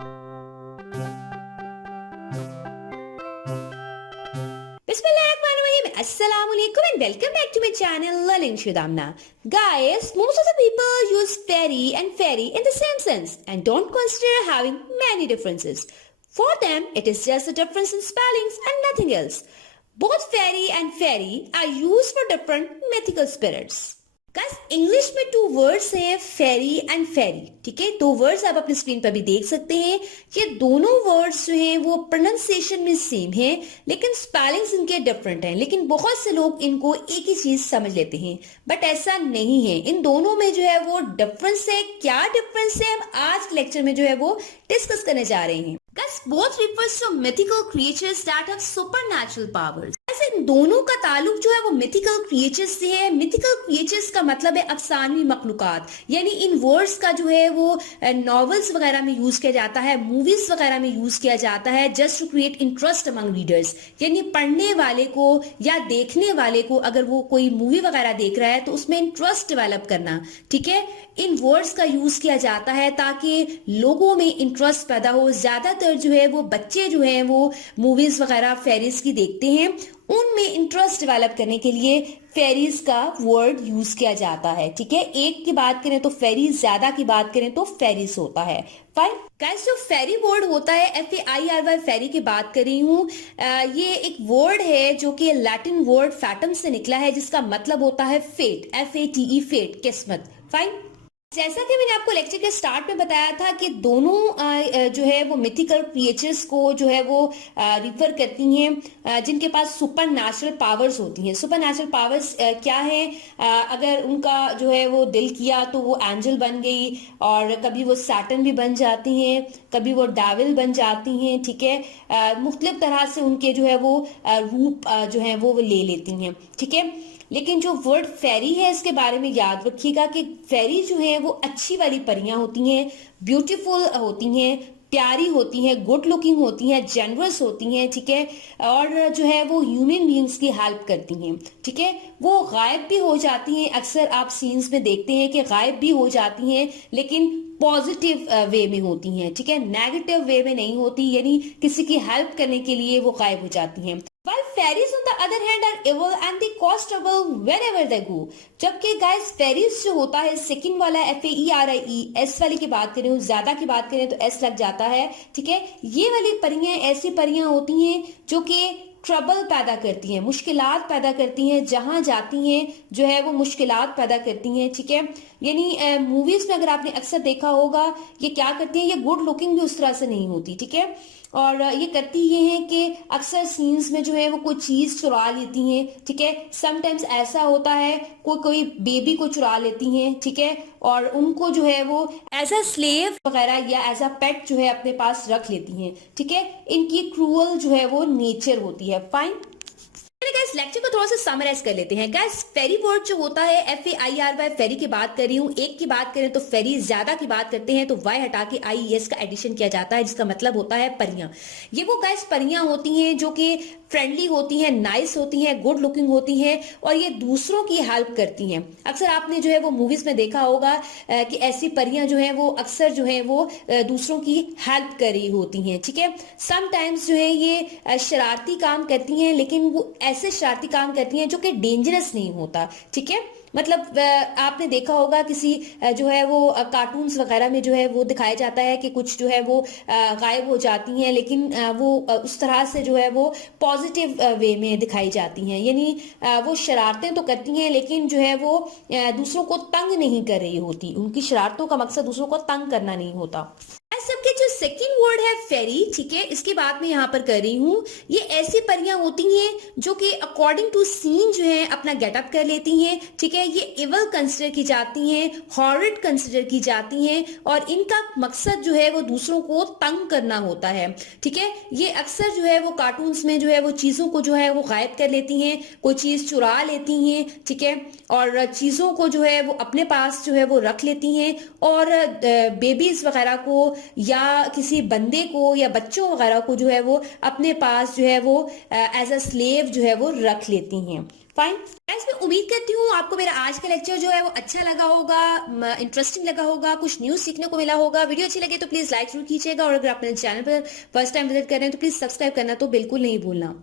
Bismillahirrahmanirrahim. Assalamualaikum and welcome back to my channel Learning Shudamna. Guys, most of the people use fairy and fairy in the same sense and don't consider having many differences. For them, it is just a difference in spellings and nothing else. Both fairy and fairy are used for different mythical spirits. Guys English में two words हैं फेरी and फेरी, ठीक है। दो words आप अपनी screen पर भी देख सकते हैं। ये दोनों वर्ड्स जो हैं वो प्रोनाउंसिएशन में सेम हैं लेकिन स्पेलिंग्स इनके डिफरेंट हैं। लेकिन बहुत से लोग इनको एक ही चीज समझ लेते हैं, बट ऐसा नहीं है। इन दोनों में जो है वो डिफरेंस है। क्या डिफरेंस है हम आज के लेक्चर में जो है वो डिस्कस करने जा रहे हैं। Guys, both refers to mythical creatures that have supernatural powers. ऐसे इन दोनों का ताल्लुक जो है वो mythical creatures से है। mythical creatures का मतलब है अफसानवी मखलूकात, यानी इन वर्ड्स का जो है वो नॉवेल्स वगैरह में यूज किया जाता है, मूवीज वगैरह में यूज किया जाता है just to create interest among readers. यानी पढ़ने वाले को या देखने वाले को अगर वो कोई मूवी वगैरह देख रहा है तो उसमें इंटरेस्ट डेवलप करना, ठीक है। इन वर्ड्स का यूज किया जाता है ताकि लोगों में इंटरेस्ट पैदा हो। ज्यादातर जो है वो बच्चे जो है वो मूवीज वगैरह फेरीज की देखते हैं, उनमें इंटरेस्ट डेवलप करने के लिए फेरीज का वर्ड यूज किया जाता है, ठीक है। एक की बात करें तो फेरीज, ज्यादा की बात करें तो फेरीज होता है। फाइन गाइस, जो फेरी वर्ड होता है FAIRY, फेरी की बात कर रही हूँ। ये एक वर्ड है जो कि लैटिन वर्ड फैटम से निकला है जिसका मतलब होता है फेट, FATE, फेट, किस्मत। फाइन, जैसा कि मैंने आपको लेक्चर के स्टार्ट में बताया था कि दोनों जो है वो मिथिकल क्रिएचर्स को जो है वो रिफर करती हैं जिनके पास सुपर नेचुरल पावर्स होती हैं। सुपर नेचुरल पावर्स क्या है? अगर उनका जो है वो दिल किया तो वो एंजल बन गई, और कभी वो सैटन भी बन जाती हैं, कभी वो डेविल बन जाती हैं, ठीक है। मुख्तलिफ तरह से उनके जो है वो रूप जो है वो ले लेती हैं, ठीक है। लेकिन जो वर्ड फेरी है इसके बारे में याद रखिएगा कि फेरी जो है वो अच्छी वाली परियां होती हैं, ब्यूटीफुल होती हैं, प्यारी होती हैं, गुड लुकिंग होती हैं, जेनरस होती हैं, ठीक है। और जो है वो ह्यूमन बीइंग्स की हेल्प करती हैं, ठीक है। वो गायब भी हो जाती हैं, अक्सर आप सीन्स में देखते हैं कि गायब भी हो जाती हैं लेकिन पॉजिटिव वे में होती हैं, ठीक है। नेगेटिव वे में नहीं होती, यानी किसी की हेल्प करने के लिए वो गायब हो जाती हैं। While fairies on the other hand are evil and they cause trouble wherever they go. जबकि guys fairies जो होता है सेकंड वाला FAERIE, S वाली की बात करें, ज्यादा की बात करें तो S लग जाता है, ठीक है। ये वाली परियां ऐसी परियां होती हैं जो कि ट्रबल पैदा करती हैं, मुश्किलात पैदा करती हैं, जहां जाती हैं जो है वो मुश्किलात पैदा करती हैं, ठीक है। यानी मूवीज में अगर आपने अक्सर देखा होगा ये क्या करती हैं, ये गुड लुकिंग भी उस तरह से नहीं होती, ठीक है। और ये करती ये है कि अक्सर सीन्स में जो है वो कोई चीज चुरा लेती हैं, ठीक है। समटाइम्स ऐसा होता है कोई बेबी को चुरा लेती हैं, ठीक है, और उनको जो है वो एज अ स्लेव वगैरह या एज अ पेट जो है अपने पास रख लेती हैं, ठीक है। इनकी क्रूअल जो है वो नेचर होती है। फाइन, गाइस लेक्चर को थोड़ा सा समराइज कर लेते हैं। गाइस फेरी वर्ड जो होता है FAIRY, फेरी की बात कर रही हूँ। एक की बात करें तो फेरी, ज्यादा की बात करते हैं तो Y हटा के IES का एडिशन किया जाता है जिसका मतलब होता है परियां। ये वो गाइस परियां होती हैं जो कि फ्रेंडली होती हैं, नाइस होती हैं, गुड लुकिंग होती हैं और ये दूसरों की हेल्प करती हैं। अक्सर आपने जो है वो मूवीज में देखा होगा कि ऐसी परियां जो है वो अक्सर जो है वो दूसरों की हेल्प कर रही होती हैं, ठीक है। समटाइम्स जो है ये शरारती काम करती हैं लेकिन वो ऐसे शरारती काम करती हैं जो कि डेंजरस नहीं होता, ठीक है। मतलब आपने देखा होगा किसी जो है वो कार्टून्स वगैरह में जो है वो दिखाया जाता है कि कुछ जो है वो गायब हो जाती हैं लेकिन वो उस तरह से जो है वो पॉजिटिव वे में दिखाई जाती हैं। यानी वो शरारतें तो करती हैं लेकिन जो है वो दूसरों को तंग नहीं कर रही होती, उनकी शरारतों का मकसद दूसरों को तंग करना नहीं होता। सबके जो सेकंड वर्ड है फेरी, ठीक है, इसकी बात मैं यहाँ पर कर रही हूँ। ये ऐसी परियां होती हैं जो कि अकॉर्डिंग टू सीन जो है अपना गेटअप कर लेती हैं, ठीक है। ये इवल कंसिडर की जाती हैं, हॉरिड कंसिडर की जाती हैं और इनका मकसद जो है वो दूसरों को तंग करना होता है, ठीक है। ये अक्सर जो है वो कार्टून्स में जो है वो चीजों को जो है वो गायब कर लेती हैं, कोई चीज चुरा लेती हैं, ठीक है, और चीजों को जो है वो अपने पास जो है वो रख लेती हैं और बेबीज वगैरह को या किसी बंदे को या बच्चों वगैरह को जो है वो अपने पास जो है वो एज अ स्लेव जो है वो रख लेती हैं। फाइन गाइस, मैं उम्मीद करती हूँ आपको मेरा आज का लेक्चर जो है वो अच्छा लगा होगा, इंटरेस्टिंग लगा होगा, कुछ न्यूज सीखने को मिला होगा। वीडियो अच्छी लगे तो प्लीज लाइक जरूर कीजिएगा और अगर आप मेरे चैनल पर फर्स्ट टाइम विजिट कर रहे हैं तो प्लीज सब्सक्राइब करना तो बिल्कुल नहीं भूलना।